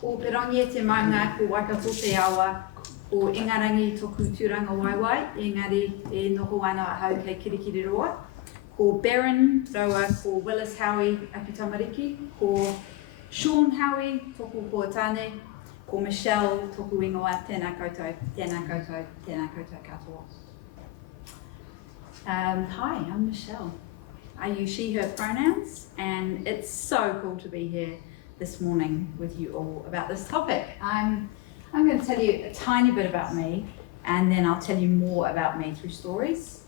Ko Perongi te maunga, ko Waikato te awa, ko Ingarangi toku tūranga waiwai, engari e noho ana hau kei kirikiri roa. Ko Baron raua, ko Willis Howie aki tamariki, ko Sean Howie toku hoatane, ko Michelle toku ingoa, tēnā koutou, tēnā koutou, tēnā koutou katoa. Hi, I'm Michelle. I use she, her pronouns, and it's so cool to be here this morning with you all about this topic. I'm going to tell you a tiny bit about me, and then I'll tell you more about me through stories.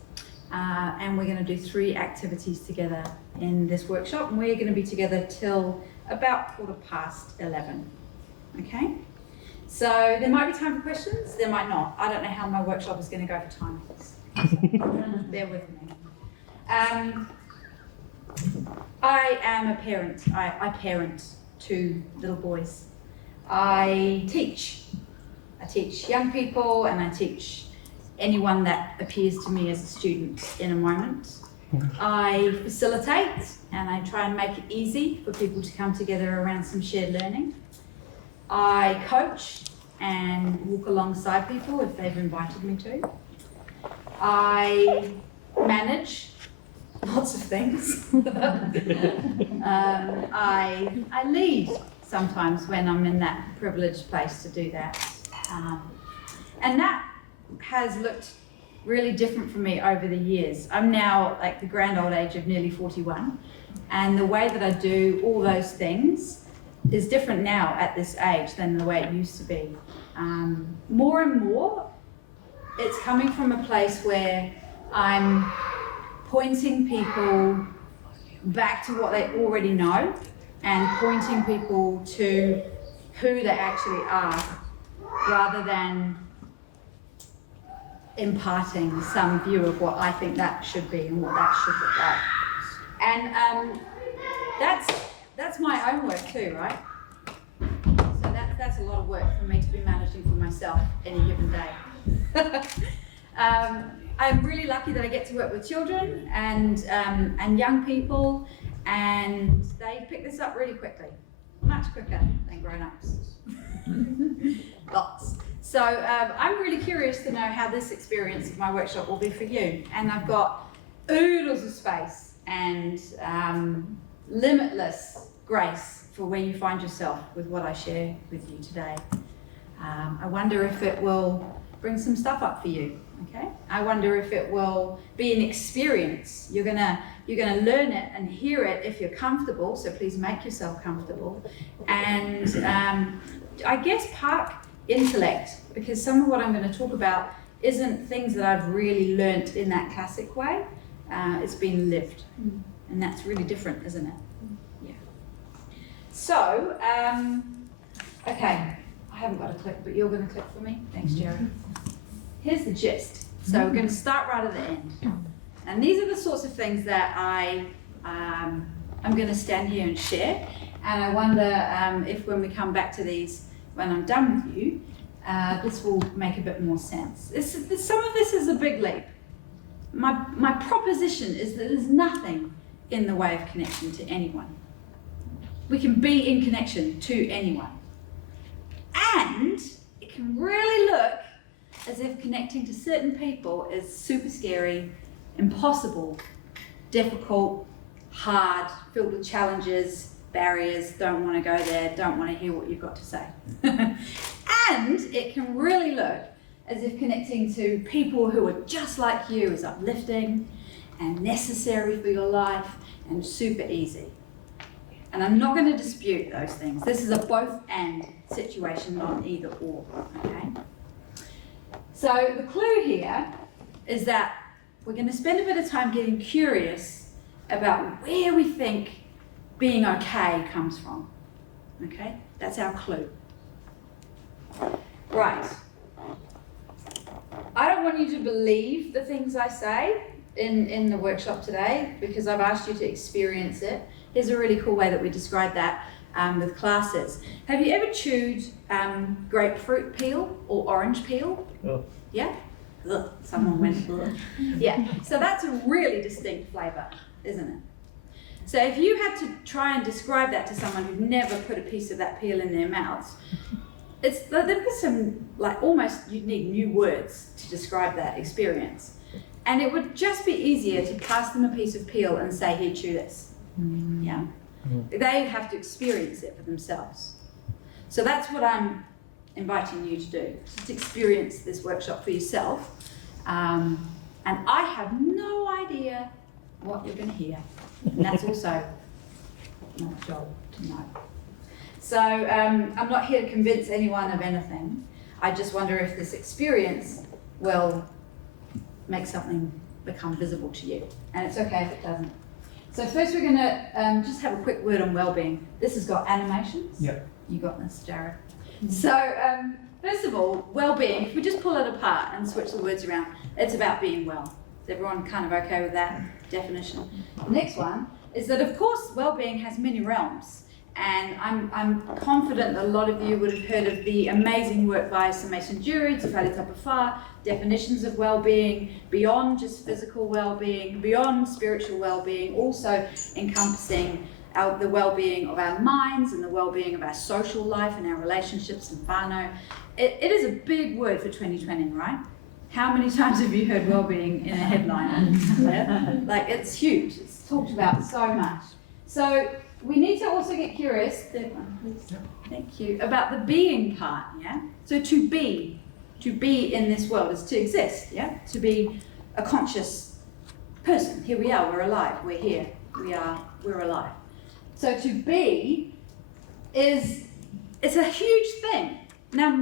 And we're going to do 3 activities together in this workshop, and we're going to be together till about 11:15. Okay? So there might be time for questions, there might not. I don't know how my workshop is going to go for timings. Bear with me. I am a parent. I parent 2 little boys. I teach young people, and I teach anyone that appears to me as a student in a moment. I facilitate, and I try and make it easy for people to come together around some shared learning. I coach and walk alongside people if they've invited me to. I manage lots of things. I lead sometimes when I'm in that privileged place to do that. And that has looked really different for me over the years. I'm now like the grand old age of nearly 41, and the way that I do all those things is different now at this age than the way it used to be. More and more, it's coming from a place where I'm pointing people back to what they already know and pointing people to who they actually are, rather than imparting some view of what I think that should be and what that should look like. And that's my own work too, right? So that's a lot of work for me to be managing for myself any given day. I'm really lucky that I get to work with children and young people, and they pick this up really quickly, much quicker than grown-ups. Lots. So I'm really curious to know how this experience of my workshop will be for you. And I've got oodles of space and limitless grace for where you find yourself with what I share with you today. I wonder if it will bring some stuff up for you. Okay? I wonder if it will be an experience. You're gonna learn it and hear it if you're comfortable, so please make yourself comfortable. And I guess park intellect, because some of what I'm going to talk about isn't things that I've really learnt in that classic way. It's been lived, and that's really different, isn't it? Yeah. So, okay, I haven't got a click, but you're going to click for me. Thanks, Jerry. Here's the gist. So we're going to start right at the end. And these are the sorts of things that I'm going to stand here and share. And I wonder if when we come back to these, when I'm done with you, this will make a bit more sense. Some of this is a big leap. My proposition is that there's nothing in the way of connection to anyone. We can be in connection to anyone. And it can really look as if connecting to certain people is super scary, impossible, difficult, hard, filled with challenges, barriers, don't want to go there, don't want to hear what you've got to say. And it can really look as if connecting to people who are just like you is uplifting and necessary for your life and super easy. And I'm not going to dispute those things. This is a both and situation, not an either or, okay? So the clue here is that we're going to spend a bit of time getting curious about where we think being okay comes from, okay? That's our clue. Right. I don't want you to believe the things I say in the workshop today, because I've asked you to experience it. Here's a really cool way that we describe that with classes. Have you ever chewed grapefruit peel or orange peel? Oh. Yeah? Ugh, someone went, ugh. Yeah, so that's a really distinct flavour, isn't it? So if you had to try and describe that to someone who'd never put a piece of that peel in their mouths, there'd be some like almost you'd need new words to describe that experience. And it would just be easier to pass them a piece of peel and say, here, chew this. Yeah? They have to experience it for themselves. So that's what I'm inviting you to do. Just experience this workshop for yourself. And I have no idea what you're going to hear. And that's also my job to know. So I'm not here to convince anyone of anything. I just wonder if this experience will make something become visible to you. And it's okay if it doesn't. So first we're going to just have a quick word on well-being. This has got animations. Yep. You got this, Jared. So first of all, well-being, if we just pull it apart and switch the words around, it's about being well. Is everyone kind of okay with that definition? The next one is that, of course, well-being has many realms. And I'm confident that a lot of you would have heard of the amazing work by Samason Jury, Tufali Tapafa, definitions of well-being, beyond just physical well-being, beyond spiritual well-being, also encompassing the well-being of our minds and the well-being of our social life and our relationships and whānau. It is a big word for 2020, right? How many times have you heard well-being in a headline? Like, it's huge. It's talked about so much. So we need to also get curious, third one, please. Thank you, about the being part, yeah? So to be in this world is to exist, yeah? To be a conscious person. Here we are, we're alive, we're here, we're alive. So to be it's a huge thing. Now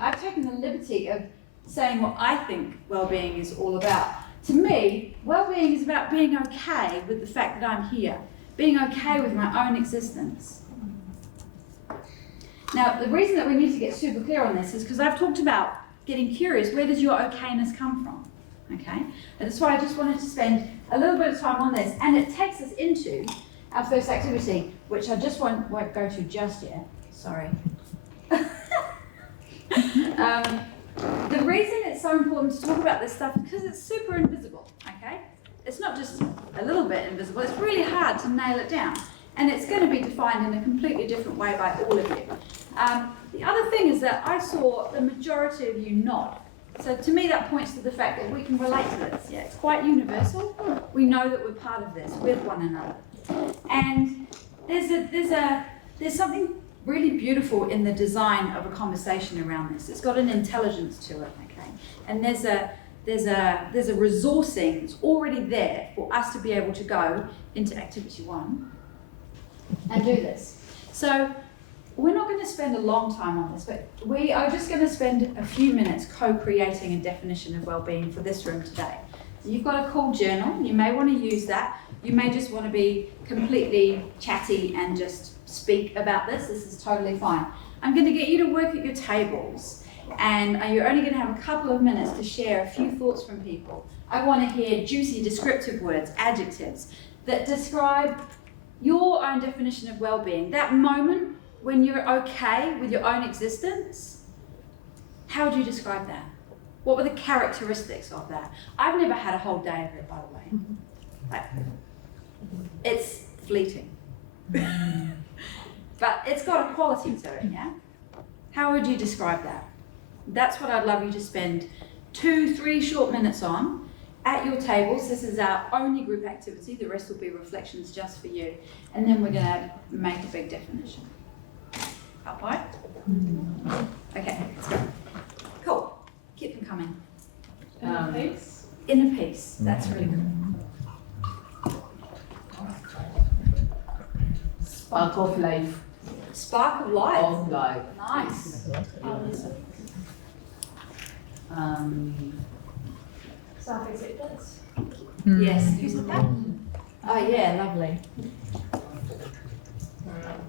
I've taken the liberty of saying what I think well-being is all about. To me, well-being is about being okay with the fact that I'm here, being okay with my own existence. Now, the reason that we need to get super clear on this is because I've talked about getting curious, where does your okayness come from? Okay? And that's why I just wanted to spend a little bit of time on this. And it takes us into our first activity, which I just won't go to just yet. Sorry. The reason it's so important to talk about this stuff is because it's super invisible, okay? It's not just a little bit invisible, it's really hard to nail it down. And it's going to be defined in a completely different way by all of you. The other thing is that I saw the majority of you nod. So to me that points to the fact that we can relate to this. Yeah, it's quite universal. We know that we're part of this with one another. And there's something really beautiful in the design of a conversation around this. It's got an intelligence to it, okay? And there's a resourcing that's already there for us to be able to go into activity 1 and do this. So we're not going to spend a long time on this, but we are just going to spend a few minutes co-creating a definition of well-being for this room today. So you've got a cool journal. You may want to use that. You may just want to be completely chatty and just speak about this. This is totally fine. I'm going to get you to work at your tables, and you're only going to have a couple of minutes to share a few thoughts from people. I want to hear juicy descriptive words, adjectives, that describe your own definition of well-being. That moment when you're okay with your own existence, how would you describe that? What were the characteristics of that? I've never had a whole day of it, by the way. Like, it's fleeting. But it's got a quality to it, yeah? How would you describe that? That's what I'd love you to spend 2-3 short minutes on at your tables. This is our only group activity. The rest will be reflections just for you. And then we're going to make a big definition. Up right? Okay, let's go. Cool. Keep them coming. Inner peace. Inner peace. That's really good. Spark of life. Spark of life. Of life. Nice. Self-acceptance. Yes. Who said that? Oh yeah, lovely.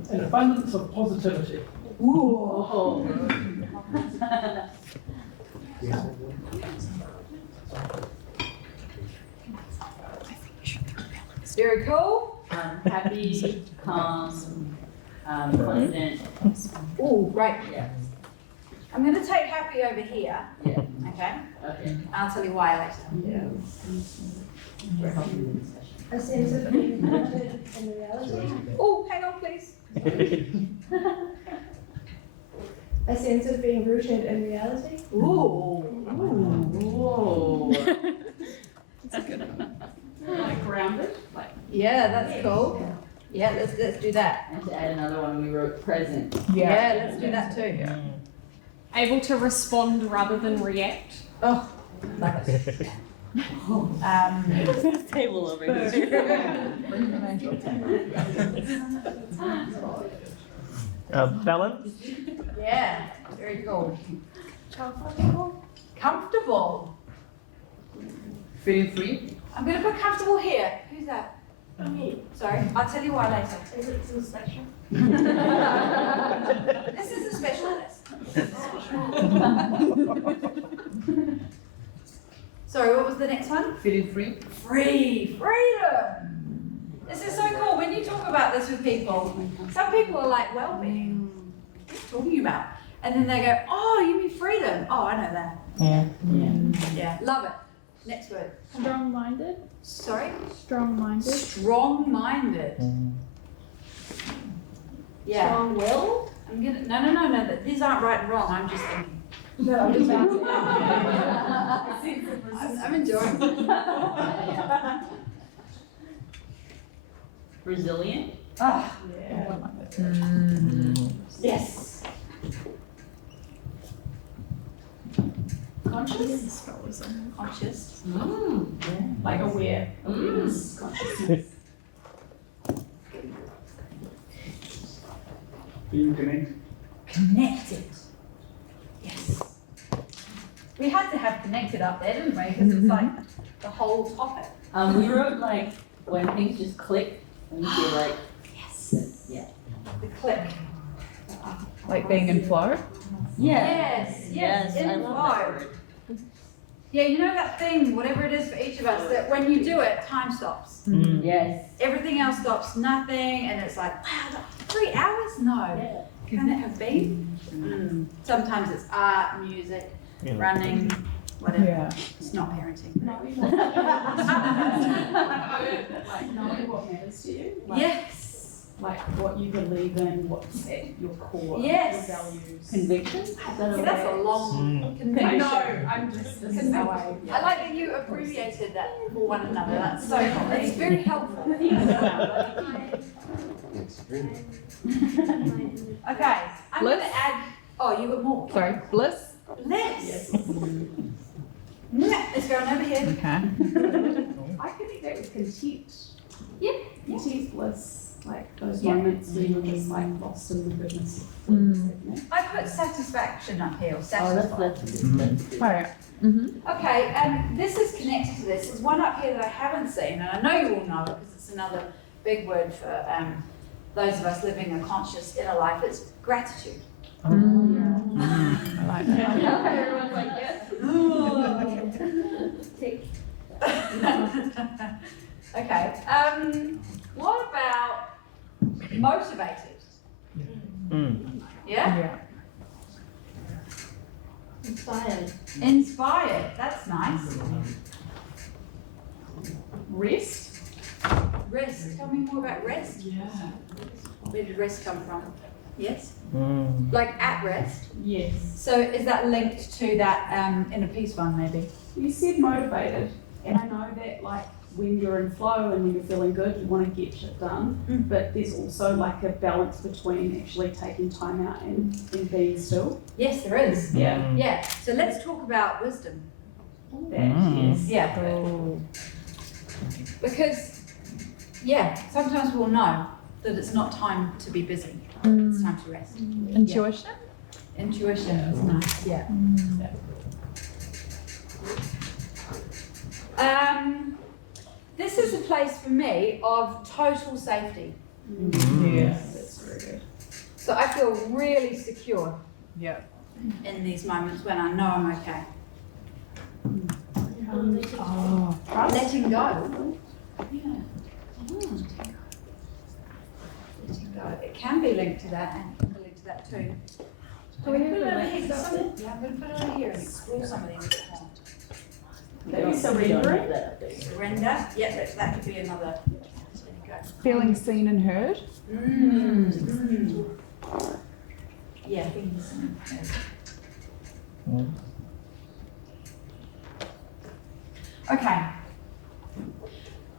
An abundance of positivity. Ooh. Very cool. Happy, calm, confident. Oh, great. Yeah. I'm going to take happy over here. Yeah. Okay. Okay. I'll tell you why later. Yeah. We're helping in this A sense of being rooted in reality. Oh, hang on, please. A sense of being rooted in reality. Ooh. Whoa. Like grounded, like. Yeah, that's cool. Yeah, let's do that. And to add another one, we wrote present. Yeah, let's do that too. Able to respond rather than react. Oh, love it. Table over here. Balance? Yeah, very cool. Comfortable. Feeling free. I'm gonna put comfortable here. Who's that? Sorry, I'll tell you why later. Is it so special? This is a special list. Sorry, what was the next one? Feeling free. Freedom. This is so cool. When you talk about this with people, some people are like, well-being. What are you talking about? And then they go, oh, you mean freedom? Oh, I know that. Yeah. Yeah, love it. Next word. Strong-minded. Sorry? Strong-minded. Strong-minded. Yeah. Strong-willed? I'm gonna, no, these aren't right and wrong, I'm just thinking. No, I'm just bouncing. I'm enjoying it. Resilient. Ah, Yeah. yes. Conscious? Conscious. Like aware. Consciousness. Being connected. Connected. Yes. We had to have connected up there, didn't we? Because it's like the whole topic. We wrote like when things just click and you feel like Yes. Yeah. The click. Like being in flow? Yes, I in love flow. that word. Yeah, you know that thing, whatever it is for each of us, that when you do it, time stops. Yes. Everything else stops, nothing, and it's like, wow, 3 hours? No. Yeah. Can it have been? Sometimes it's art, music, running, whatever. Yeah. It's not parenting. Like knowing what matters to you. Like, Yes. Like what you believe in, what's at your core. Yes. Your values. Conviction? Is that See, that's a long conviction. No, I'm just, this is how I. I like that you abbreviated that for one another. That's so cool. It's very helpful. Okay, I'm going to add. Oh, you got more. Sorry, bliss? Bliss. Let's go on over here. Okay. I connect that with content. Yep. Content, bliss, like those moments where you're just like lost in the goodness of I put satisfaction up here, or Oh, satisfied. that's Alright. Okay, this is connected to this. There's one up here that I haven't seen, and I know you all know it because it's another big word for those of us living a conscious inner life. It's gratitude. I like that. Everyone's like, yes. Okay, what about motivated? Yeah? Yeah. Inspired. Inspired, that's nice. Rest. Rest, tell me more about rest. Yeah. Where did rest come from? Yes? Like at rest? Yes. So is that linked to that inner peace one maybe? You said motivated, and I know that like when you're in flow and when you're feeling good, you want to get shit done. But there's also like a balance between actually taking time out and being still. Yes, there is. Yeah. Yeah, so let's talk about wisdom. Yes. Yeah. Oh. Because, yeah, sometimes we'll know that it's not time to be busy. It's time to rest. Intuition? Intuition is nice, yeah. This is a place for me of total safety. Yeah. That's very good. So I feel really secure Yeah. in these moments when I know I'm okay. Oh. Letting go. Yeah. Letting go. It can be linked to that and it can be linked to that too. I'm going to put it over here. Yeah, I'm going to put it over here and explore some of these. Maybe surrendering. Surrender. Yeah, that could be another. There you go. Feeling seen and heard. Yeah, feeling seen and heard. Okay.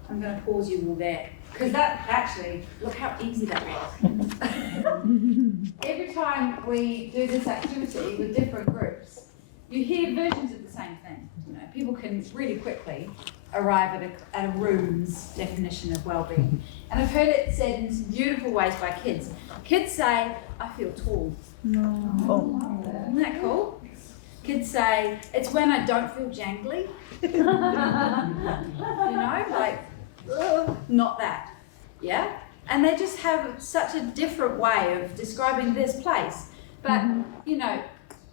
I'm going to pause you all there. Because that actually, look how easy that was. Every time we do this activity with different groups, you hear versions of the same thing. You know, people can really quickly arrive at a room's definition of well-being. And I've heard it said in some beautiful ways by kids. Kids say, I feel tall. Isn't that cool? Kids say, it's when I don't feel jangly. You know, like, ugh, not that. Yeah? And they just have such a different way of describing this place. But, you know,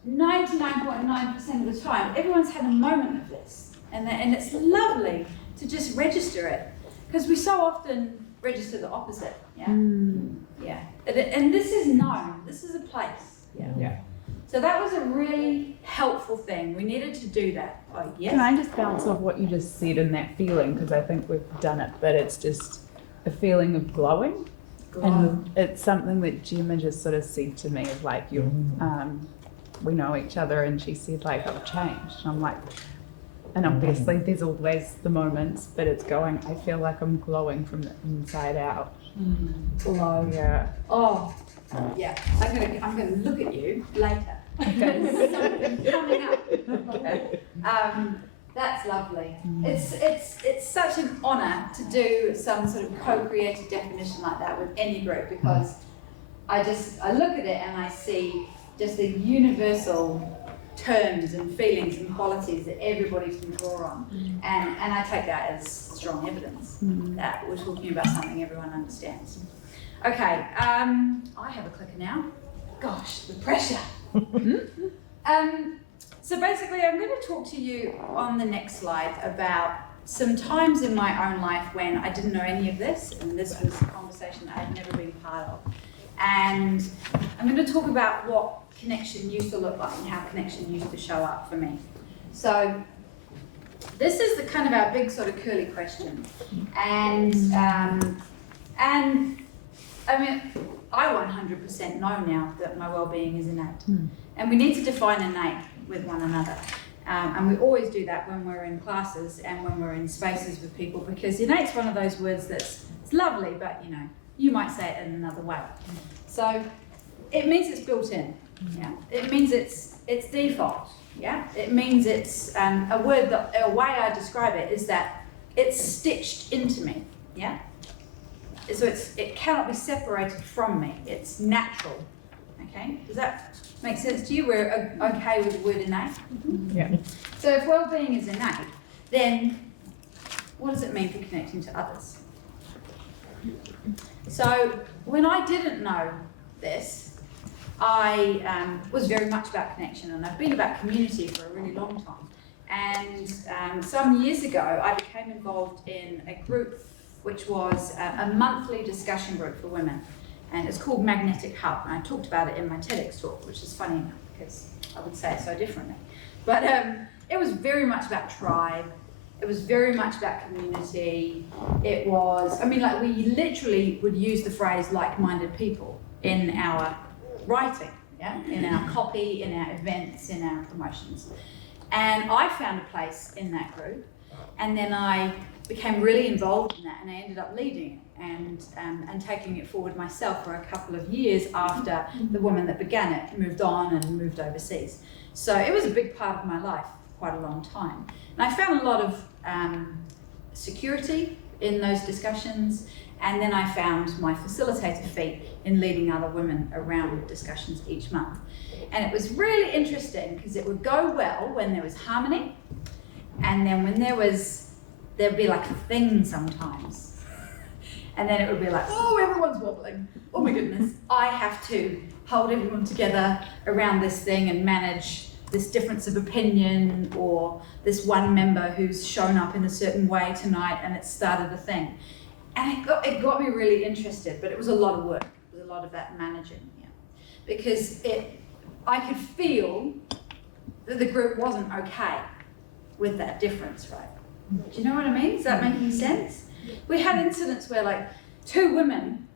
99.9% of the time, everyone's had a moment of this. And it's lovely to just register it. Because we so often register the opposite. Yeah? Yeah. And this is known. This is a place. Yeah. So that was a really helpful thing. We needed to do that. Oh, yes? Can I just bounce off what you just said in that feeling? Because I think we've done it, but it's just a feeling of glowing. And it's something that Gemma just sort of said to me, is like, we know each other, and she said, like, I've changed. And I'm like, and obviously there's always the moments, but it's going, I feel like I'm glowing from the inside out. Glow. Yeah. Oh, yeah. I'm gonna look at you later. There's something coming up. That's lovely. It's such an honour to do some sort of co-created definition like that with any group, because I look at it and I see just the universal terms and feelings and qualities that everybody can draw on, and I take that as strong evidence that we're talking about something everyone understands. Okay, I have a clicker now. Gosh, the pressure. So basically, I'm going to talk to you on the next slide about some times in my own life when I didn't know any of this, and this was a conversation that I'd never been part of. And I'm going to talk about what connection used to look like and how connection used to show up for me. So this is the kind of our big sort of curly question. And I mean, I 100% know now that my well-being is innate. And we need to define innate with one another. And we always do that when we're in classes and when we're in spaces with people, because innate's one of those words that's it's lovely, but you know, you might say it in another way. So it means it's built in. Yeah. It means it's default. Yeah. It means it's a word that a way I describe it is that it's stitched into me. Yeah. So it cannot be separated from me. It's natural. Okay. Does that make sense to you? We're okay with the word innate? Yeah. So if well-being is innate, then what does it mean for connecting to others? So when I didn't know this, I was very much about connection, and I've been about community for a really long time. And some years ago, I became involved in a group which was a monthly discussion group for women. And it's called Magnetic Hub, and I talked about it in my TEDx talk, which is funny enough because I would say it so differently. But it was very much about tribe. It was very much about community. It was, I mean, like we literally would use the phrase like-minded people in our writing, yeah, in our copy, in our events, in our promotions. And I found a place in that group, and then I became really involved in that, and I ended up leading it and taking it forward myself for a couple of years after the woman that began it moved on and moved overseas. So it was a big part of my life for quite a long time. And I found a lot of security in those discussions, and then I found my facilitator feet in leading other women around discussions each month. And it was really interesting because it would go well when there was harmony, and then when there'd be like a thing sometimes. And then it would be like, oh, everyone's wobbling. Oh my goodness, I have to hold everyone together around this thing and manage this difference of opinion, or this one member who's shown up in a certain way tonight and it started a thing. And it got me really interested, but it was a lot of work. It was a lot of that managing, yeah. Because I could feel that the group wasn't okay with that difference, right? Do you know what I mean? Is that making sense? We had incidents where like two women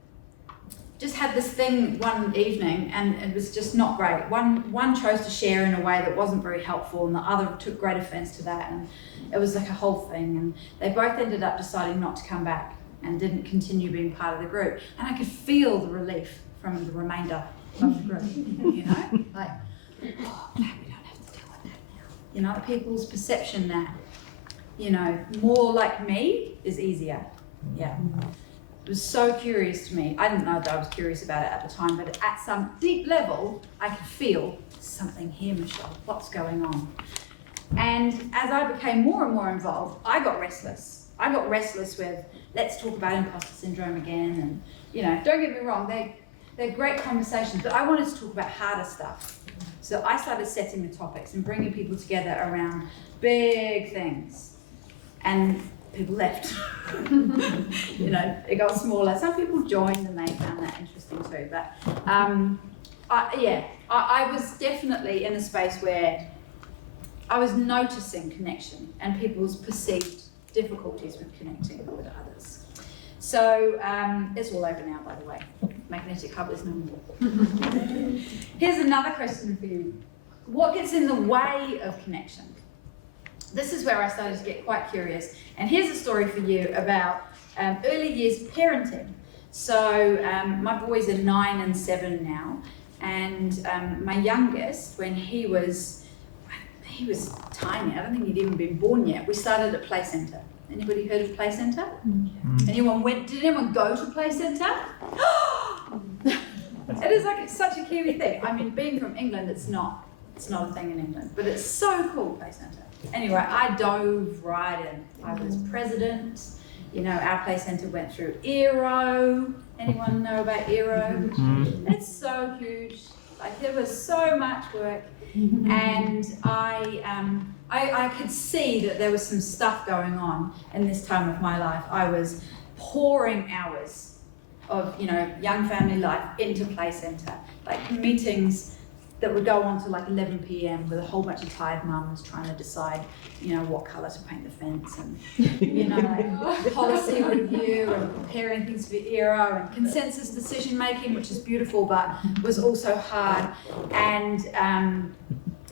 just had this thing one evening and it was just not great. One chose to share in a way that wasn't very helpful and the other took great offense to that, and it was like a whole thing, and they both ended up deciding not to come back and didn't continue being part of the group. And I could feel the relief from the remainder of the group, you know? Like, oh, glad we don't have to deal with that now. You know, people's perception that, you know, more like me is easier. Yeah. It was so curious to me. I didn't know that I was curious about it at the time, but at some deep level, I could feel something here, Michelle. What's going on? And as I became more and more involved, I got restless. I got restless with, let's talk about imposter syndrome again. And, you know, don't get me wrong, they're great conversations, but I wanted to talk about harder stuff. So I started setting the topics and bringing people together around big things. And people left. You know, it got smaller. Some people joined and they found that interesting too. But I was definitely in a space where I was noticing connection and people's perceived difficulties with connecting with others. So it's all over now, by the way. Magnetic Hub is no more. Here's another question for you. What gets in the way of connection? This is where I started to get quite curious. And here's a story for you about early years parenting. So my boys are 9 and 7 now. And my youngest, when he was tiny, I don't think he'd even been born yet, we started at Play Centre. Anybody heard of Play Centre? Did anyone go to Play Centre? It is like such a Kiwi thing. I mean, being from England, it's not a thing in England, but it's so cool, Play Centre. Anyway, I dove right in. I was president. You know, our Play Centre went through Eero. Anyone know about Eero? It's so huge. Like, there was so much work. And I could see that there was some stuff going on in this time of my life. I was pouring hours of, you know, young family life into Play Centre, like meetings that would go on to like 11 p.m. with a whole bunch of tired mums trying to decide, you know, what colour to paint the fence and, you know, like policy review and preparing things for Eero and consensus decision making, which is beautiful but was also hard. And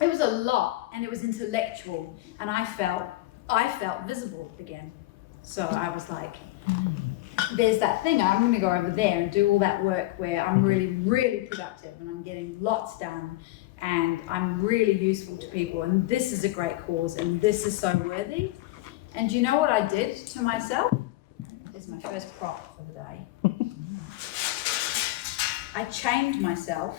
it was a lot, and it was intellectual, and I felt visible again. So I was like, there's that thing, I'm going to go over there and do all that work where I'm really, really productive and I'm getting lots done and I'm really useful to people, and this is a great cause and this is so worthy. And do you know what I did to myself? Here's my first prop for the day. I chained myself.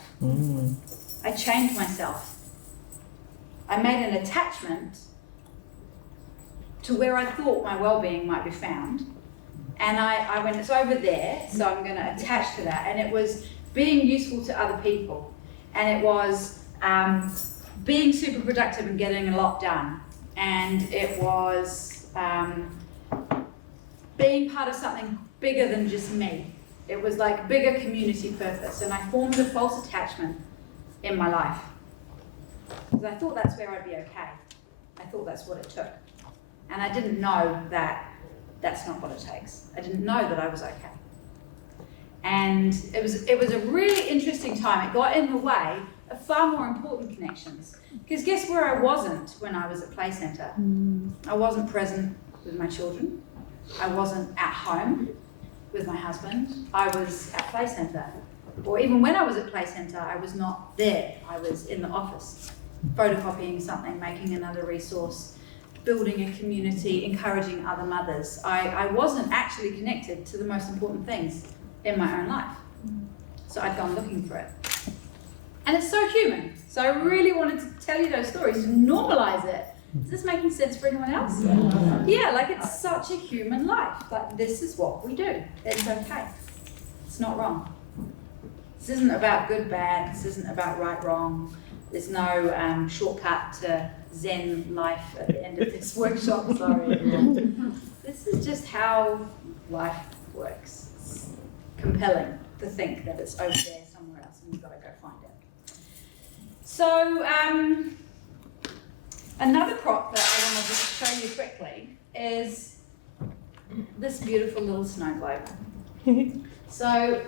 I made an attachment to where I thought my well-being might be found. And I went, it's over there, so I'm going to attach to that. And it was being useful to other people. And it was being super productive and getting a lot done. And it was being part of something bigger than just me. It was like bigger community purpose. And I formed a false attachment in my life. Because I thought that's where I'd be okay. I thought that's what it took. And I didn't know that that's not what it takes. I didn't know that I was okay. And it was a really interesting time. It got in the way of far more important connections. Because guess where I wasn't when I was at Play Centre? I wasn't present with my children. I wasn't at home with my husband. I was at Play Centre. Or even when I was at Play Centre, I was not there. I was in the office, photocopying something, making another resource, building a community, encouraging other mothers. I wasn't actually connected to the most important things in my own life. So I'd gone looking for it. And it's so human. So I really wanted to tell you those stories, to normalize it. Is this making sense for anyone else? Yeah, like it's such a human life. Like this is what we do. It's okay. It's not wrong. This isn't about good, bad. This isn't about right, wrong. There's no shortcut to Zen life at the end of this workshop, sorry. This is just how life works. It's compelling to think that it's over there somewhere else and you've got to go find it. So, Another prop that I want to just show you quickly is this beautiful little snow globe. So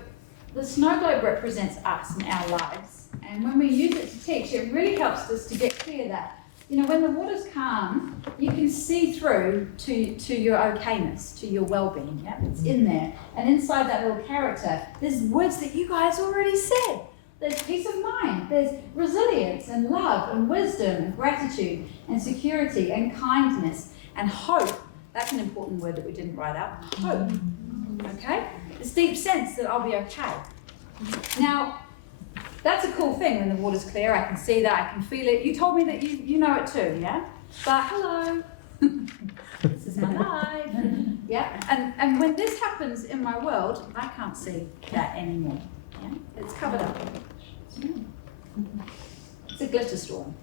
the snow globe represents us and our lives, and when we use it to teach, it really helps us to get clear that, you know, when the water's calm, you can see through to your okayness, to your well-being. Yeah, it's in there, and inside that little character, there's words that you guys already said. There's peace of mind, there's resilience and love and wisdom and gratitude and security and kindness and hope. That's an important word that we didn't write up. Hope. Okay? This deep sense that I'll be okay. Now, that's a cool thing when the water's clear. I can see that, I can feel it. You told me that you know it too, yeah? But hello. This is my life. Yeah? And when this happens in my world, I can't see that anymore. Yeah? It's covered up. It's a glitter storm.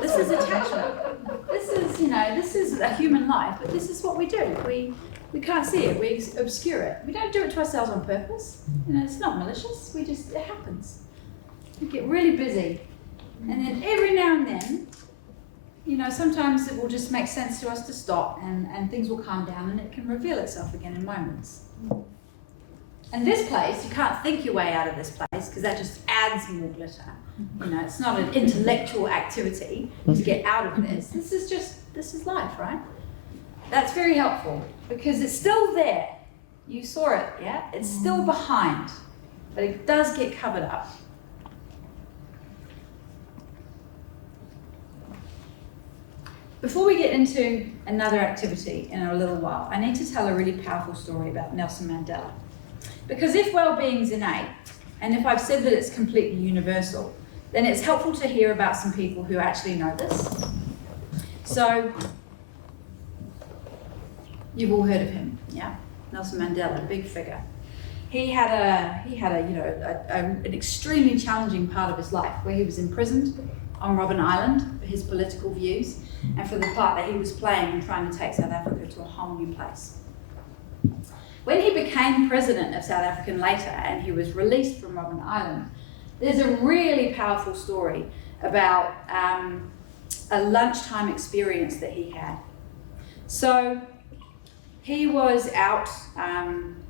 This is attachment. This is, you know, this is a human life, but this is what we do. We can't see it, we obscure it. We don't do it to ourselves on purpose. You know, it's not malicious, it happens. We get really busy. And then every now and then, you know, sometimes it will just make sense to us to stop and things will calm down and it can reveal itself again in moments. And this place, you can't think your way out of this place because that just adds more glitter. You know, it's not an intellectual activity to get out of this. This is life, right? That's very helpful because it's still there. You saw it, yeah? It's still behind, but it does get covered up. Before we get into another activity in a little while, I need to tell a really powerful story about Nelson Mandela. Because if well-being is innate, and if I've said that it's completely universal, then it's helpful to hear about some people who actually know this. So, you've all heard of him, yeah? Nelson Mandela, big figure. He had an extremely challenging part of his life where he was imprisoned on Robben Island for his political views and for the part that he was playing in trying to take South Africa to a whole new place. When he became president of South Africa later and he was released from Robben Island, there's a really powerful story about a lunchtime experience that he had. So he was out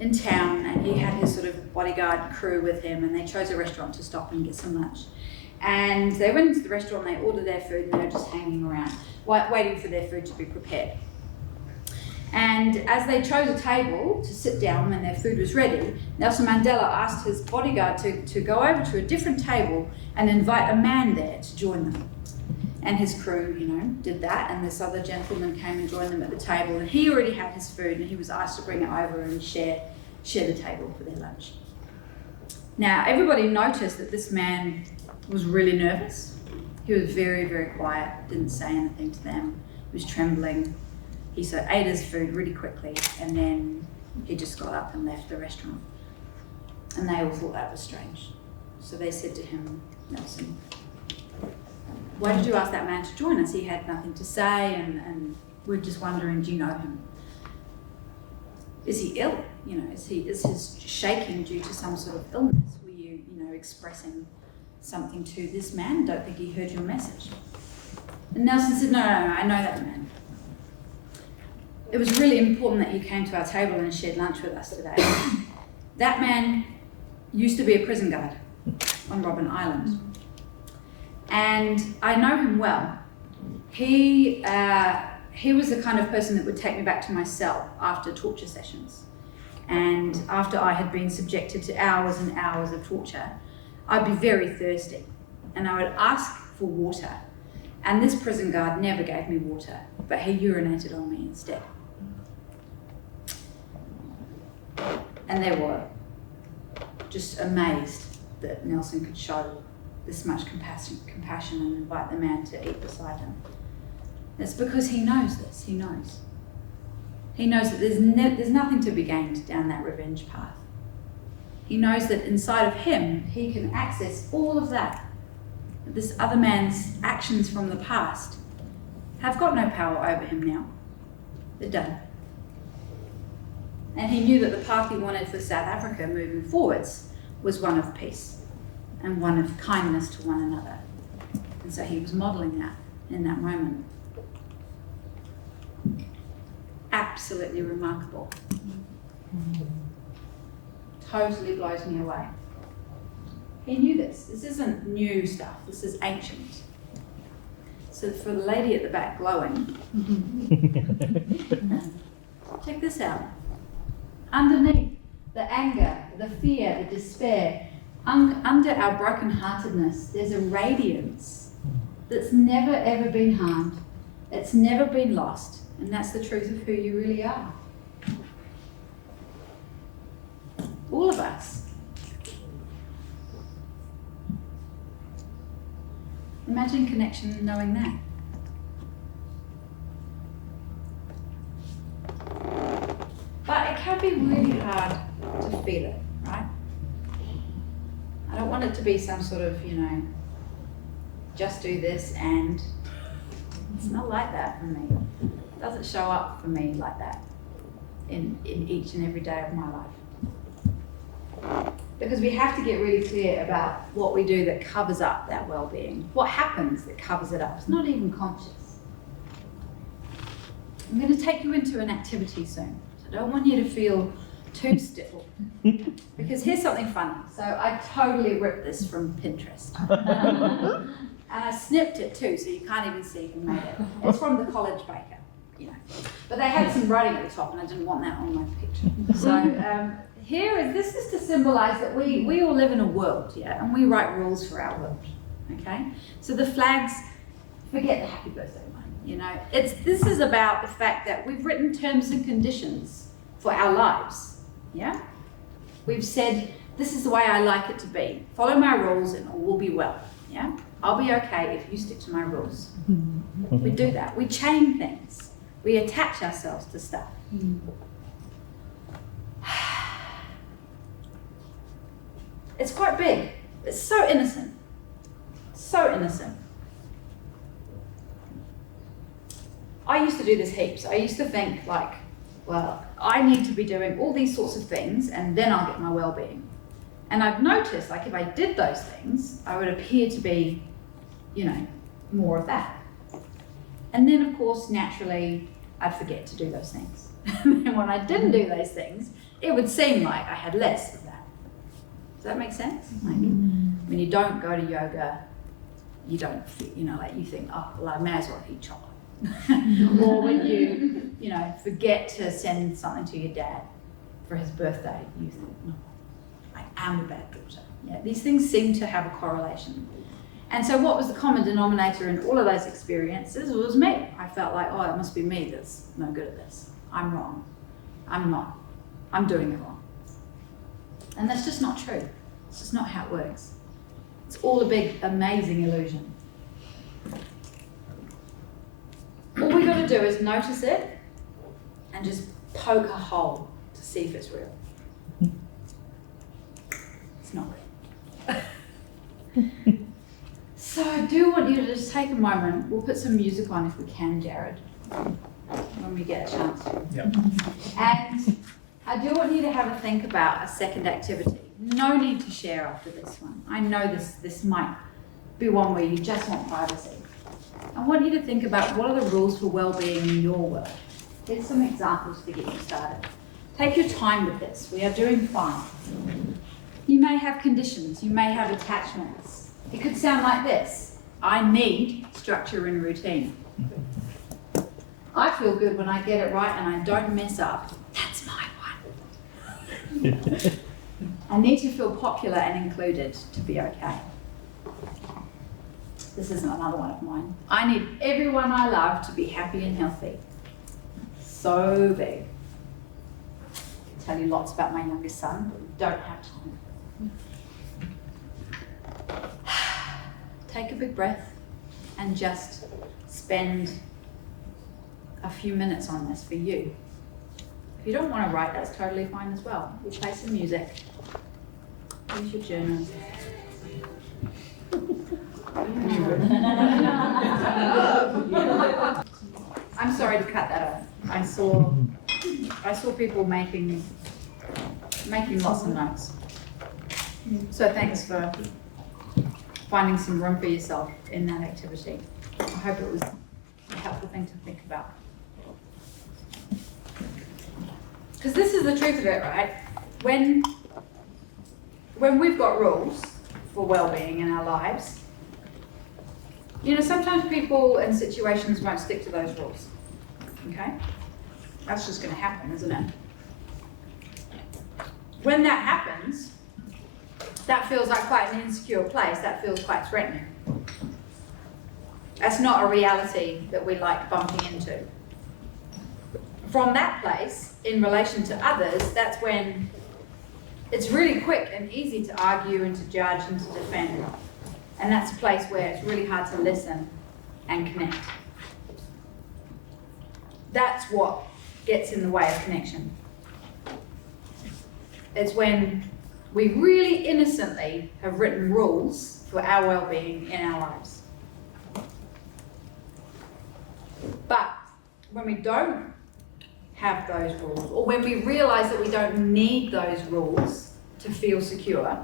in town and he had his sort of bodyguard crew with him and they chose a restaurant to stop and get some lunch. And they went into the restaurant, they ordered their food and they were just hanging around, waiting for their food to be prepared. And as they chose a table to sit down when their food was ready, Nelson Mandela asked his bodyguard to go over to a different table and invite a man there to join them. And his crew, you know, did that, and this other gentleman came and joined them at the table, and he already had his food, and he was asked to bring it over and share the table for their lunch. Now, everybody noticed that this man was really nervous. He was very, very quiet, didn't say anything to them. He was trembling. He ate his food really quickly and then he just got up and left the restaurant. And they all thought that was strange. So they said to him, Nelson, why did you ask that man to join us? He had nothing to say and we're just wondering, do you know him? Is he ill? You know, is his shaking due to some sort of illness? Were you expressing something to this man? Don't think he heard your message. And Nelson said, no, I know that man. It was really important that he came to our table and shared lunch with us today. That man used to be a prison guard on Robben Island. And I know him well. He was the kind of person that would take me back to my cell after torture sessions. And after I had been subjected to hours and hours of torture, I'd be very thirsty. And I would ask for water. And this prison guard never gave me water, but he urinated on me instead. And they were just amazed that Nelson could show this much compassion and invite the man to eat beside him. It's because he knows this, he knows. He knows that there's nothing to be gained down that revenge path. He knows that inside of him, he can access all of that. This other man's actions from the past have got no power over him now. They're done. And he knew that the path he wanted for South Africa moving forwards was one of peace and one of kindness to one another. And so he was modelling that in that moment. Absolutely remarkable. Totally blows me away. He knew this. This isn't new stuff. This is ancient. So for the lady at the back glowing, check this out. Underneath the anger, the fear, the despair, under our brokenheartedness, there's a radiance that's never ever been harmed. It's never been lost. And that's the truth of who you really are. All of us. Imagine connection and knowing that. But it can be really hard to feel it, right? I don't want it to be some sort of, just do this and it's not like that for me. It doesn't show up for me like that in each and every day of my life. Because we have to get really clear about what we do that covers up that well-being. What happens that covers it up? It's not even conscious. I'm going to take you into an activity soon. So I don't want you to feel too still. Because here's something funny. So I totally ripped this from Pinterest. And I snipped it too, so you can't even see who made it. It's from the college baker, But they had some writing at the top, and I didn't want that on my picture. So this is to symbolize that we all live in a world, and we write rules for our world, okay? So the flags, forget the happy birthday one, this is about the fact that we've written terms and conditions for our lives, We've said, this is the way I like it to be. Follow my rules and all will be well, I'll be okay if you stick to my rules. We do that. We chain things. We attach ourselves to stuff. It's quite big. It's so innocent. So innocent. I used to do this heaps. I used to think I need to be doing all these sorts of things and then I'll get my well-being. And I've noticed, if I did those things, I would appear to be, more of that. And then, of course, naturally, I'd forget to do those things. And when I didn't do those things, it would seem like I had less of that. Does that make sense? When you don't go to yoga, you don't, you think, oh, well, I may as well eat chocolate. Or when you, forget to send something to your dad for his birthday, you think, no, I am a bad daughter. These things seem to have a correlation. And so what was the common denominator in all of those experiences? It was me. I felt like, oh, it must be me that's no good at this. I'm wrong. I'm not. I'm doing it wrong. And that's just not true. It's just not how it works. It's all a big, amazing illusion. All we got to do is notice it and just poke a hole to see if it's real. It's not real. So I do want you to just take a moment. We'll put some music on if we can, Jared, when we get a chance. Yep. And I do want you to have a think about a second activity. No need to share after this one. I know this might be one where you just want privacy. I want you to think about what are the rules for well-being in your world. Here's some examples to get you started. Take your time with this. We are doing fine. You may have conditions. You may have attachments. It could sound like this. I need structure and routine. I feel good when I get it right and I don't mess up. That's my one. I need to feel popular and included to be okay. This is another one of mine. I need everyone I love to be happy and healthy. So big. I can tell you lots about my youngest son, but we don't have time. Take a big breath and just spend a few minutes on this for you. If you don't want to write, that's totally fine as well. We'll play some music. Use your journal. I'm sorry to cut that off. I saw people making lots of notes. So thanks for finding some room for yourself in that activity. I hope it was a helpful thing to think about. Because this is the truth of it, right? When we've got rules for well-being in our lives, you know, sometimes people and situations won't stick to those rules, okay? That's just going to happen, isn't it? When that happens, that feels like quite an insecure place. That feels quite threatening. That's not a reality that we like bumping into. From that place, in relation to others, that's when it's really quick and easy to argue and to judge and to defend. And that's a place where it's really hard to listen and connect. That's what gets in the way of connection. It's when we really innocently have written rules for our well-being in our lives. But when we don't have those rules, or when we realize that we don't need those rules to feel secure,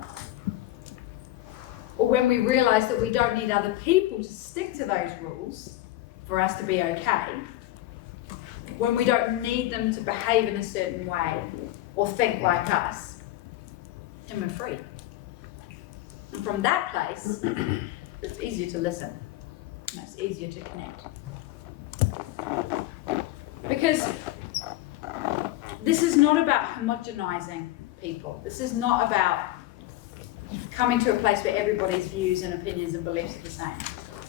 or when we realize that we don't need other people to stick to those rules for us to be okay, when we don't need them to behave in a certain way or think like us, then we're free. And from that place, it's easier to listen, and it's easier to connect. Because this is not about homogenizing people. This is not about coming to a place where everybody's views and opinions and beliefs are the same.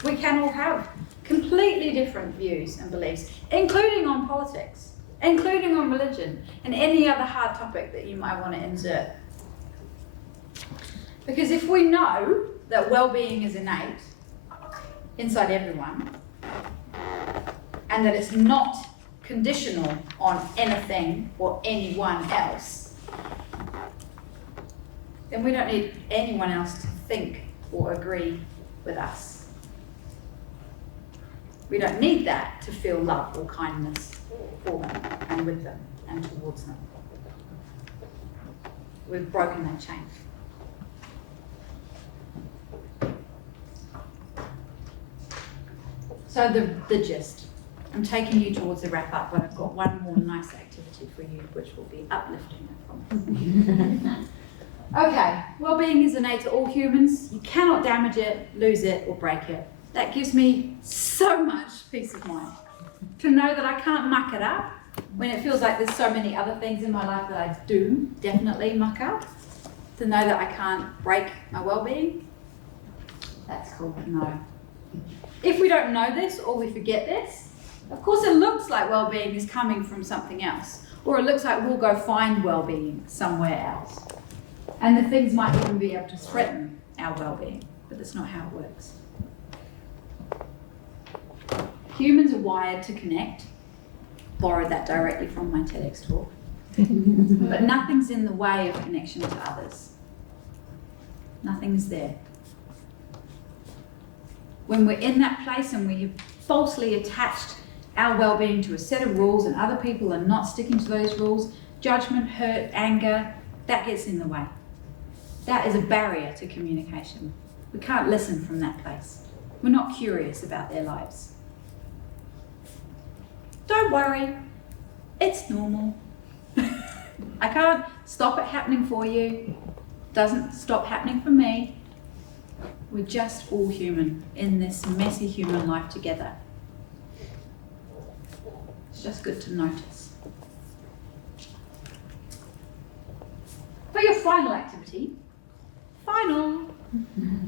We can all have completely different views and beliefs, including on politics, including on religion, and any other hard topic that you might want to insert. Because if we know that well-being is innate inside everyone, and that it's not conditional on anything or anyone else, then we don't need anyone else to think or agree with us. We don't need that to feel love or kindness for them and with them and towards them. We've broken that chain. So the gist. I'm taking you towards the wrap up, but I've got one more nice activity for you, which will be uplifting, I promise. Okay, well-being is innate to all humans. You cannot damage it, lose it, or break it. That gives me so much peace of mind. To know that I can't muck it up when it feels like there's so many other things in my life that I do definitely muck up. To know that I can't break my well-being, that's cool to know. If we don't know this or we forget this, of course it looks like well-being is coming from something else, or it looks like we'll go find well-being somewhere else. And the things might even be able to threaten our well-being, but that's not how it works. Humans are wired to connect. Borrowed that directly from my TEDx talk. But nothing's in the way of connection to others. Nothing's there. When we're in that place and we have falsely attached our well-being to a set of rules and other people are not sticking to those rules, judgment, hurt, anger, that gets in the way. That is a barrier to communication. We can't listen from that place. We're not curious about their lives. Don't worry, it's normal. I can't stop it happening for you. Doesn't stop happening for me. We're just all human in this messy human life together. It's just good to notice. For your final activity,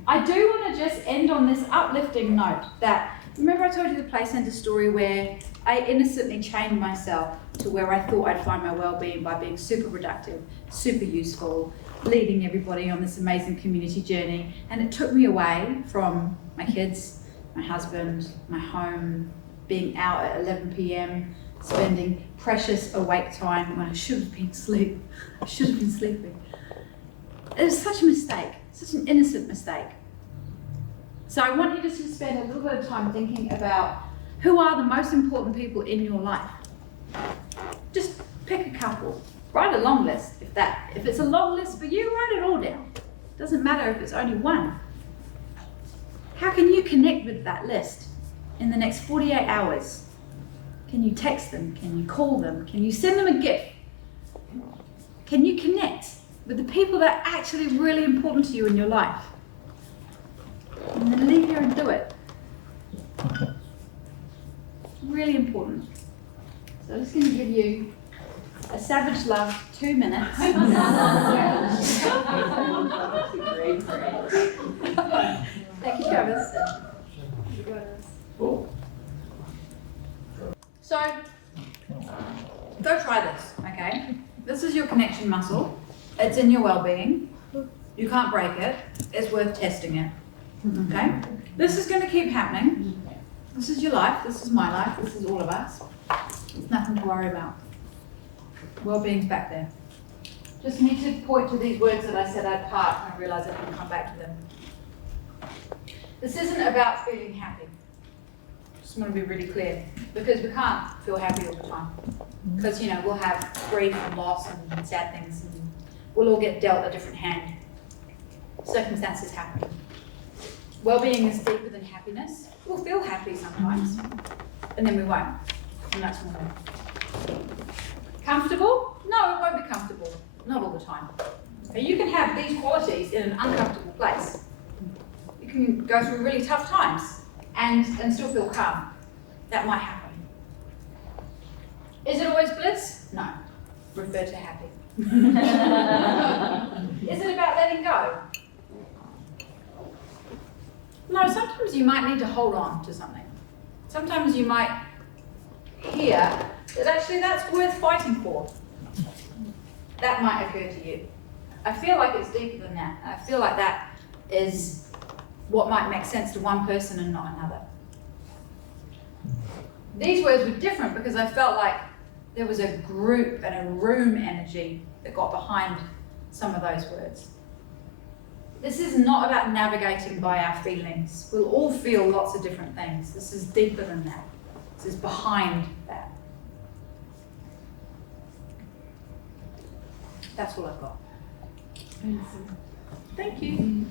I do want to just end on this uplifting note that, remember I told you the play centre story where I innocently chained myself to where I thought I'd find my well-being by being super productive, super useful, leading everybody on this amazing community journey, and it took me away from my kids, my husband, my home, being out at 11 p.m, spending precious awake time when I should have been asleep. I should have been sleeping. It was such a mistake, such an innocent mistake. So I want you to just spend a little bit of time thinking about who are the most important people in your life. Just pick a couple. Write a long list if it's a long list for you, write it all down. Doesn't matter if it's only one. How can you connect with that list? in the next 48 hours? Can you text them? Can you call them? Can you send them a gift? Can you connect with the people that are actually really important to you in your life? And then leave here and do it. Really important. So I'm just going to give you a savage love 2 minutes. Thank you, Travis. So, go try this, okay? This is your connection muscle. It's in your well-being. You can't break it. It's worth testing it, okay? This is going to keep happening. This is your life. This is my life. This is all of us. There's nothing to worry about. Well-being's back there. Just need to point to these words that I said I'd part, and I realise I can come back to them. This isn't about feeling happy. Just want to be really clear, because we can't feel happy all the time. Because, we'll have grief and loss and sad things, and we'll all get dealt a different hand. Circumstances happen. Well-being is deeper than happiness. We'll feel happy sometimes, and then we won't, and that's normal. Comfortable? No, it won't be comfortable. Not all the time. But you can have these qualities in an uncomfortable place. You can go through really tough times and still feel calm. That might happen. Is it always bliss? No. Refer to happy. Is it about letting go? No, sometimes you might need to hold on to something. Sometimes you might hear that actually that's worth fighting for. That might occur to you. I feel like it's deeper than that. I feel like that is what might make sense to one person and not another. These words were different because I felt like there was a group and a room energy that got behind some of those words. This is not about navigating by our feelings. We'll all feel lots of different things. This is deeper than that. This is behind that. That's all I've got. Thank you.